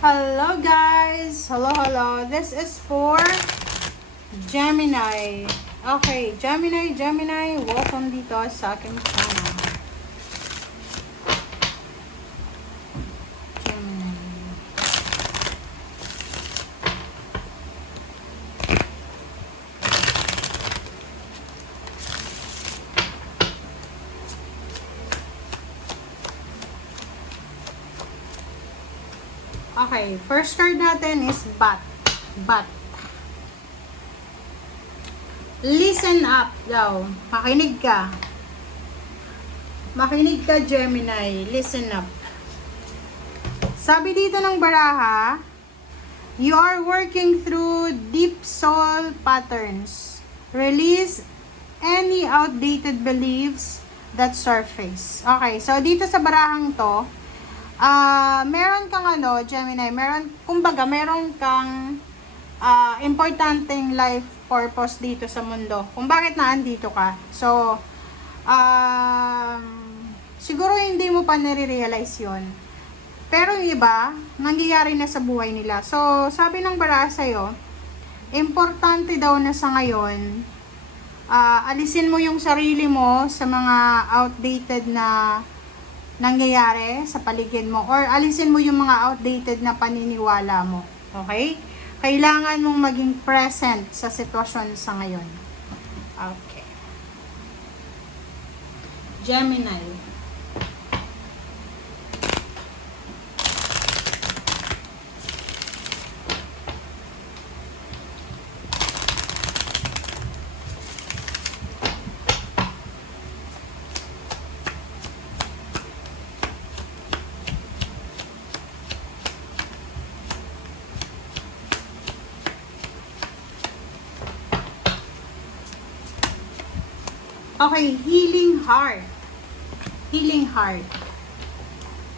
Hello guys! Hello. This is for Gemini. Okay, Gemini, welcome dito sa aking channel. Gemini. Okay, first card natin is Bat. Listen up daw. Makinig ka. Makinig ka, Gemini. Listen up. Sabi dito ng baraha, you are working through deep soul patterns. Release any outdated beliefs that surface. Okay, so dito sa barahang to, meron kang Gemini, meron kang importanteng life purpose dito sa mundo. Kung bakit naandito ka. So, siguro hindi mo pa nare-realize yun. Pero yung iba, nangyayari na sa buhay nila. So, sabi ng baraha sa'yo, importante daw na sa ngayon, alisin mo yung sarili mo sa mga outdated na nangyayari sa paligid mo, or alisin mo yung mga outdated na paniniwala mo. Okay? Kailangan mong maging present sa sitwasyon sa ngayon. Okay. Gemini. Okay, healing heart. Healing heart.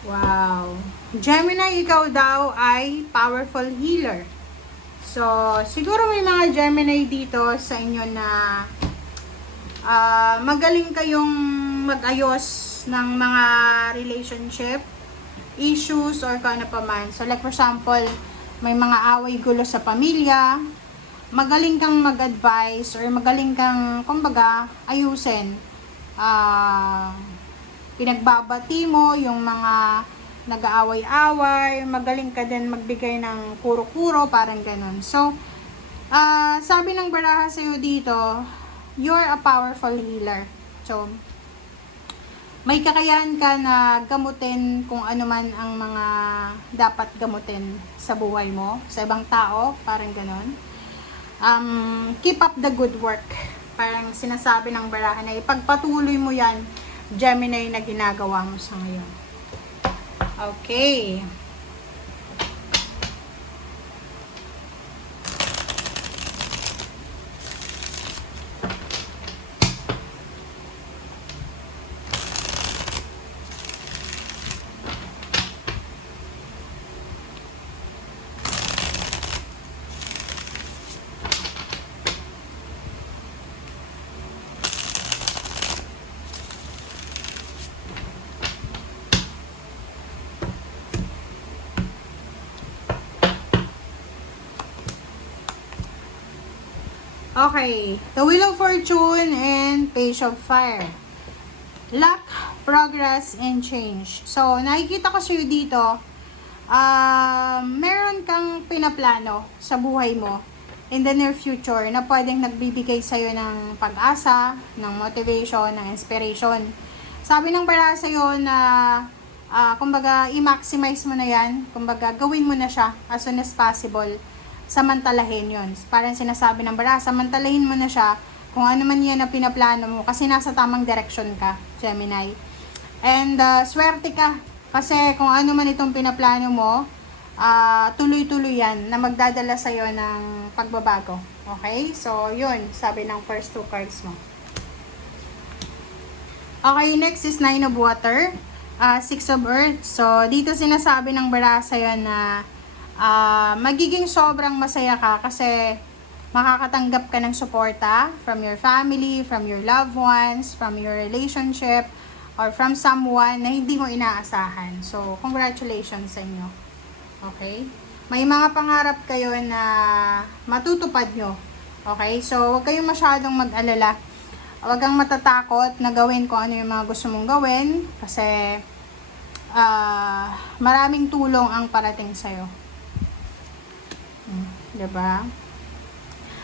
Wow. Gemini, ikaw daw ay powerful healer. So, siguro may mga Gemini dito sa inyo na magaling kayong mag-ayos ng mga relationship issues or kung ano pa man. So, like for example, may mga away gulo sa pamilya, magaling kang mag-advise or magaling kang, kumbaga, ayusin. Pinagbabati mo yung mga nag-aaway-away, magaling ka din magbigay ng kuro-kuro, parang ganun. So, sabi ng baraha sa'yo dito, you're a powerful healer. So, may kakayahan ka na gamutin kung ano man ang mga dapat gamutin sa buhay mo, sa ibang tao, parang ganun. Keep up the good work. Parang sinasabi ng baraha na ipagpatuloy mo yan, Gemini, na ginagawa mo sa ngayon. Okay. Okay, the Wheel of Fortune and Page of Fire. Luck, progress, and change. So, nakikita ko sa'yo dito, meron kang pinaplano sa buhay mo in the near future na pwedeng nagbibigay sa'yo ng pag-asa, ng motivation, ng inspiration. Sabi ng baraha sa'yo na, kumbaga, i-maximize mo na yan. Kumbaga, gawin mo na siya as soon as possible. Samantalahin yun. Parang sinasabi ng baraha, samantalahin mo na siya kung ano man yan na pinaplano mo kasi nasa tamang direction ka, Gemini. And swerte ka kasi kung ano man itong pinaplano mo, tuloy-tuloy yan na magdadala sa'yo ng pagbabago. Okay? So, yun, sabi ng first two cards mo. Okay, next is Nine of Water, Six of Earth. So, dito sinasabi ng baraha sa'yo na magiging sobrang masaya ka kasi makakatanggap ka ng suporta from your family, from your loved ones, from your relationship, or from someone na hindi mo inaasahan. So, congratulations sa inyo. Okay? May mga pangarap kayo na matutupad nyo. Okay? So, huwag kayong masyadong mag-alala. Huwag kang matatakot na gawin kung ano yung mga gusto mong gawin. Kasi, maraming tulong ang parating sa'yo. Diba?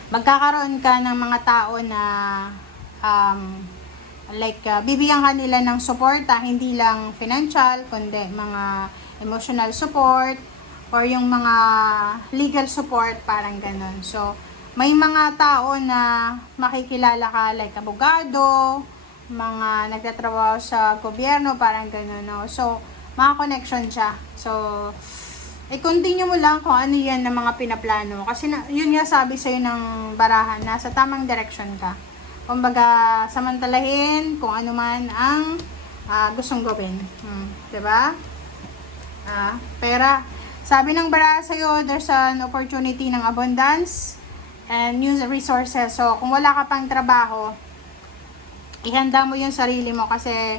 Magkakaroon ka ng mga tao na bibigyan ka nila ng suporta, hindi lang financial, kundi mga emotional support or yung mga legal support, parang ganun. So, may mga tao na makikilala ka like abogado, mga nagtatrabaho sa gobyerno, parang ganun, no? So, mga connection siya. So, i-continue mo lang kung ano yan ng mga pinaplano. Kasi yun nga sabi sa'yo ng barahan, nasa tamang direction ka. Kumbaga, samantalahin kung ano man ang gustong gawin. Diba? Pera. Sabi ng barahan sa'yo, there's an opportunity ng abundance and new resources. So, kung wala ka pang trabaho, ihanda mo yung sarili mo kasi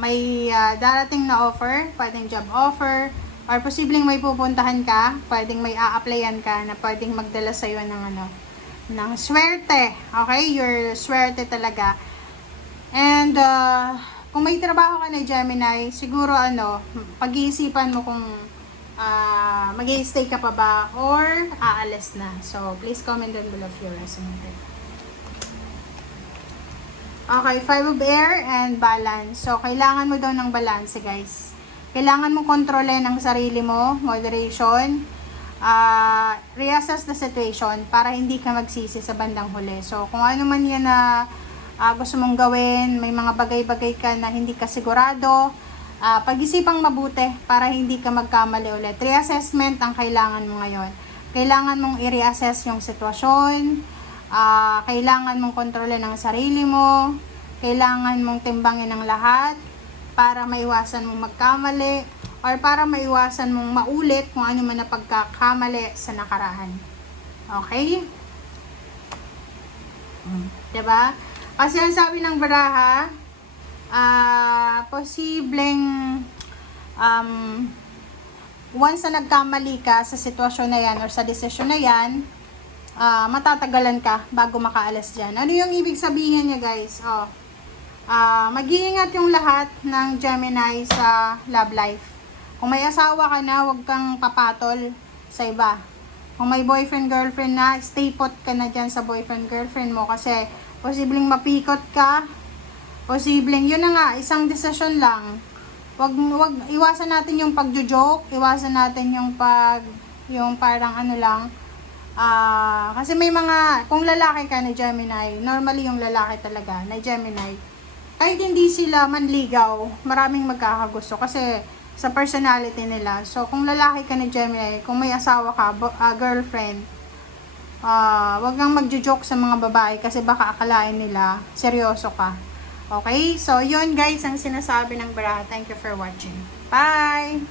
may darating na offer, pwedeng job offer, or posibleng may pupuntahan ka, pwedeng may a-applyan ka na pwedeng magdala sa'yo ng swerte. Okay? Your swerte talaga. And, kung may trabaho ka na Gemini, siguro pag-iisipan mo kung mag-i-stay ka pa ba or aalis na. So, please comment down below if you're resonated. Okay, 5 of air and balance. So, kailangan mo daw ng balance, guys. Kailangan mo kontrolin ang sarili mo, moderation, reassess the situation para hindi ka magsisi sa bandang huli. So, kung ano man yan na gusto mong gawin, may mga bagay-bagay ka na hindi ka sigurado, pag-isipang mabuti para hindi ka magkamali ulit. Reassessment ang kailangan mo ngayon. Kailangan mong i-reassess yung sitwasyon, kailangan mong kontrolin ang sarili mo, kailangan mong timbangin ang lahat, para maiwasan mong magkamali or para maiwasan mong maulit kung ano man na pagkakamali sa nakaraan. Okay? Diba? Kasi ang sabi ng baraha, posibleng once na nagkamali ka sa sitwasyon na yan or sa desisyon na yan, matatagalan ka bago makaalis dyan. Ano yung ibig sabihin niya, guys? Mag-iingat yung lahat ng Gemini sa love life. Kung may asawa ka na, huwag kang papatol sa iba. Kung may boyfriend, girlfriend na, stay put ka na dyan sa boyfriend, girlfriend mo kasi posibleng mapikot ka. Posibleng, yun na nga, isang decision lang. Wag iwasan natin yung pagjo-joke, iwasan natin yung parang kasi may mga, kung lalaki ka na Gemini, normally yung lalaki talaga na Gemini, kahit hindi sila manligaw, maraming magkakagusto kasi sa personality nila. So, kung lalaki ka na Gemini, kung may asawa ka, girlfriend, wag kang magjo-joke sa mga babae kasi baka akalain nila seryoso ka. Okay? So, yun guys ang sinasabi ng baraha. Thank you for watching. Bye!